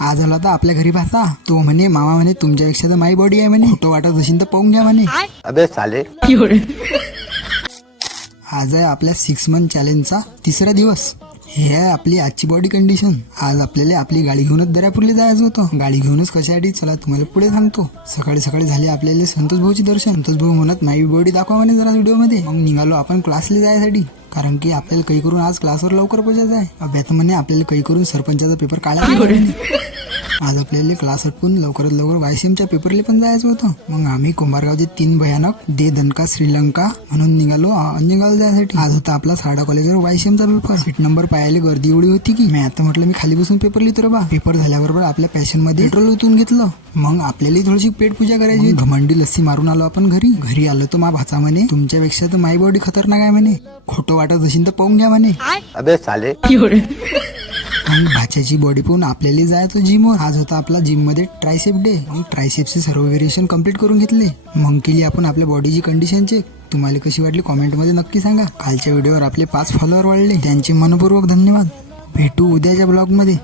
आज आला तर आपल्या घरी भाषा तो म्हणे मामा म्हणे तुमच्यापेक्षा तर माई बॉडी आहे म्हणे, फोटो वाटत असेल तर पाहून घ्या म्हणे. अबे साले. आज आहे आपल्या 6 मंथ चॅलेंजचा तिसरा दिवस. हे आहे आपली आजची बॉडी कंडिशन. आज आपल्याला आपली गाडी घेऊनच दर्यापूरला जायचं होतं. गाडी घेऊनच कशासाठी चला तुम्हाला पुढे सांगतो. सकाळी सकाळी झाले आपल्याला संतोष भाऊची दर्शन. संतोष भाऊ म्हणत माई बॉडी दाखवा म्हणे जरा व्हिडिओ मध्ये. मग निघालो आपण क्लासला जायसाठी, कारण की आपल्याला काही करून आज क्लासवर लवकर पोहोचायचं आहे. अभ्यास म्हणे आपल्याला काही करून सरपंचाचा पेपर काढायचा. आज आपल्याला क्लास आटपून लवकरात लवकर वायसीएमच्या पेपरला पण जायचं होतं. मग आम्ही कुंभारगावचे 3 भयानक दे दणका श्रीलंका म्हणून निघालो अंजनगावला जायसाठी. आज होता आपला साडा कॉलेजवर वायसीएमचा पेपर. सीट नंबर पाहायला गर्दी एवढी होती की मी आता म्हटलं मी खाली बसून पेपर लिहितो रे बा. पेपर झाल्याबरोबर आपल्या पॅशन मध्ये पेट्रोल ओतून घेतलं. मग आपल्याला थोडीशी पेट पूजा करायची. घमंडी लस्सी मारून आलो आपण घरी. घरी आलो तर मा भाचा म्हणे तुमच्यापेक्षा तर माई बॉडी खतरनाक आहे म्हणे, खोटं वाटत असेल तर पाहून घ्या म्हणे. अबे साले. आणि भाच्याची बॉडी पाहून आपल्याला जायचं जिमवर. आज होता आपला जिम मध्ये ट्रायसेप डे. मग ट्रायसेपचे सर्व व्हेरिएशन कम्प्लीट करून घेतले. मग केली आपण आपल्या बॉडीची कंडिशन चेक. तुम्हाला कशी वाटली कॉमेंट मध्ये नक्की सांगा. कालच्या व्हिडिओवर आपले 5 फॉलोअर वाढले, त्यांचे मनपूर्वक धन्यवाद. भेटू उद्याच्या ब्लॉग मध्ये.